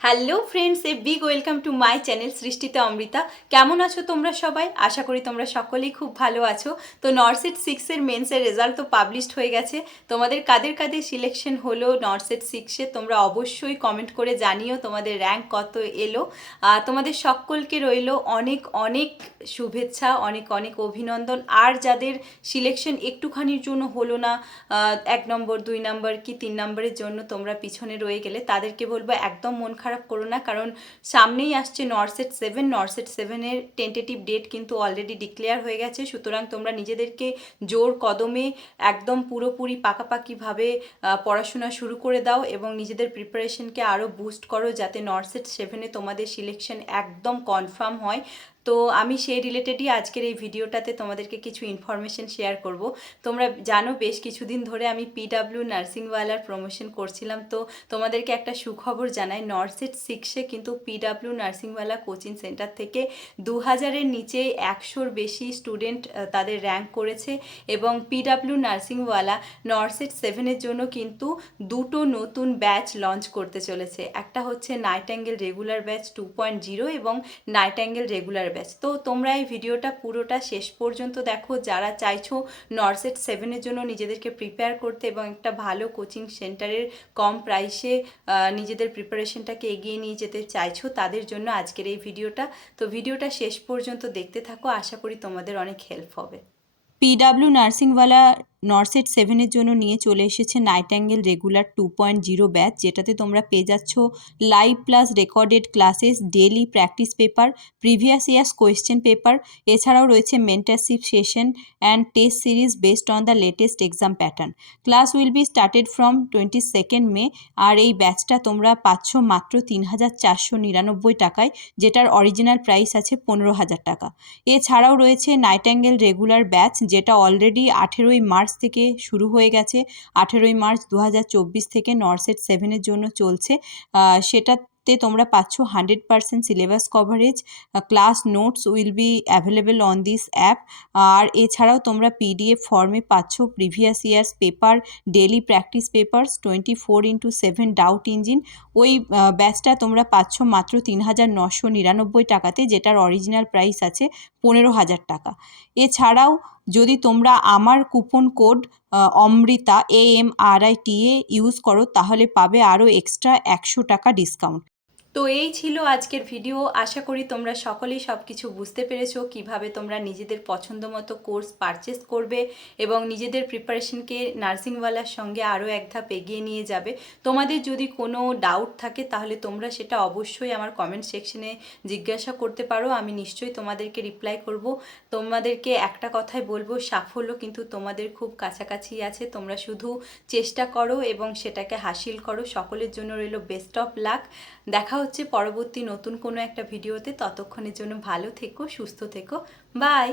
Hello friends, a big welcome to my channel সৃষ্টিতে অমৃতা। কেমন আছো তোমরা সবাই? আশা করি তোমরা সকলেই খুব ভালো আছো। তো নর্সেট সিক্সের মেন্সের রেজাল্ট তো পাবলিশড হয়ে গেছে। তোমাদের কাদের কাদের সিলেকশন হলো নর্সেট সিক্সে তোমরা অবশ্যই কমেন্ট করে জানিও তোমাদের র্যাঙ্ক কত এলো। তোমাদের সকলকে রইলো অনেক অনেক শুভেচ্ছা, অনেক অনেক অভিনন্দন। আর যাদের সিলেকশন একটুখানির জন্য হলো না, 1 নম্বর 2 নম্বর কি 3 নম্বরের জন্য তোমরা পিছনে রয়ে গেলে, তাদেরকে বলবো একদম মন খারাপ করো না, কারণ সামনেই আসছে নর্সেট সেভেনের টেন্টেটিভ ডেট কিন্তু অলরেডি ডিক্লেয়ার হয়ে গেছে। সুতরাং তোমরা নিজেদেরকে জোর কদমে একদম পুরোপুরি পাকাপাকিভাবে পড়াশোনা শুরু করে দাও এবং নিজেদের প্রিপারেশনকে আরও বুস্ট করো, যাতে নর্সেট সেভেনে তোমাদের সিলেকশন একদম কনফার্ম হয়। তো আমি সেই রিলেটেডই আজকের এই ভিডিওটাতে তোমাদেরকে কিছু ইনফরমেশন শেয়ার করব। তোমরা জানো বেশ কিছুদিন ধরে আমি পিডাব্লিউ নার্সিংওয়ালার প্রমোশন করছিলাম। তো তোমাদেরকে একটা সুখবর জানাই, নর্সেট সিক্সে কিন্তু পিডাব্লিউ নার্সিংওয়ালা কোচিং সেন্টার থেকে 2000-এর নিচে 100-র বেশি স্টুডেন্ট তাদের র্যাঙ্ক করেছে। এবং পিডাব্লিউ নার্সিংওয়ালা নর্সেট সেভেনের জন্য কিন্তু দুটো নতুন ব্যাচ লঞ্চ করতে চলেছে। একটা হচ্ছে নাইটাঙ্গেল রেগুলার ব্যাচ 2.0 এবং নাইটাঙ্গেল রেগুলার ব্যাচ। তো তোমরা এই ভিডিওটা পুরোটা শেষ পর্যন্ত দেখো, যারা চাইছো নর্সেট সেভেনের জন্য নিজেদেরকে প্রিপেয়ার করতে এবং একটা ভালো কোচিং সেন্টারের কম প্রাইসে নিজেদের প্রিপারেশনটাকে এগিয়ে নিয়ে যেতে চাইছো, তাদের জন্য আজকের এই ভিডিওটা। তো ভিডিওটা শেষ পর্যন্ত দেখতে থাকো, আশা করি তোমাদের অনেক হেল্প হবে। পিডাব্লিউ নার্সিংওয়ালা নর্সেট সেভেনের জন্য নিয়ে চলে এসেছে নাইটাঙ্গেল রেগুলার 2.0 ব্যাচ, যেটাতে তোমরা পেয়ে যাচ্ছ live plus recorded classes, daily practice paper, previous years question paper. এছাড়াও রয়েছে mentorship session and test series based on the latest exam pattern. Class will be started from 22 মে। আর এই ব্যাচটা তোমরা পাচ্ছ মাত্র 3499 টাকায়, যেটার অরিজিনাল প্রাইস আছে 15,000 টাকা। এছাড়াও রয়েছে নাইটাঙ্গেল রেগুলার ব্যাচ, যেটা অলরেডি 18ই মার্চ থেকে শুরু হয়ে গেছে। 18ই মার্চ 2024 থেকে নর্সেট সেভেনের জন্য চলছে। সেটাতে তোমরা পাচ্ছ 100% syllabus coverage. Class notes will be available on this app. আর এছাড়াও তোমরা পিডিএফ ফর্মে পাচ্ছ previous years paper, daily practice papers, 24x7 doubt engine. ওই ব্যাচটা তোমরা পাচ্ছ মাত্র 3,999 টাকাতে, যেটার অরিজিনাল প্রাইস আছে 15,000 টাকা। এছাড়াও যদি তোমরা আমার coupon code Amrita AMRITA use করো, তাহলে পাবে আরও এক্সট্রা 100 টাকা ডিসকাউন্ট। তো এই ছিল আজকের ভিডিও। আশা করি তোমরা সকলেই সব কিছু বুঝতে পেরেছো, কিভাবে তোমরা নিজেদের পছন্দ মতো কোর্স পারচেস করবে এবং নিজেদের প্রিপারেশনকে নার্সিংওয়ালার সঙ্গে আরও এক ধাপ এগিয়ে নিয়ে যাবে। তোমাদের যদি কোনো ডাউট থাকে তাহলে তোমরা সেটা অবশ্যই আমার কমেন্ট সেকশনে জিজ্ঞাসা করতে পারো, আমি নিশ্চয়ই তোমাদেরকে রিপ্লাই করব। তোমাদেরকে একটা কথাই বলবো, সাফল্য কিন্তু তোমাদের খুব কাছাকাছি আছে। তোমরা শুধু চেষ্টা করো এবং সেটাকে হাসিল করো। সকলের জন্য রইল বেস্ট অফ লাক। দেখা হচ্ছে পরবর্তী নতুন কোনো একটা ভিডিওতে। ততক্ষণের জন্য ভালো থেকো, সুস্থ থেকো, বাই।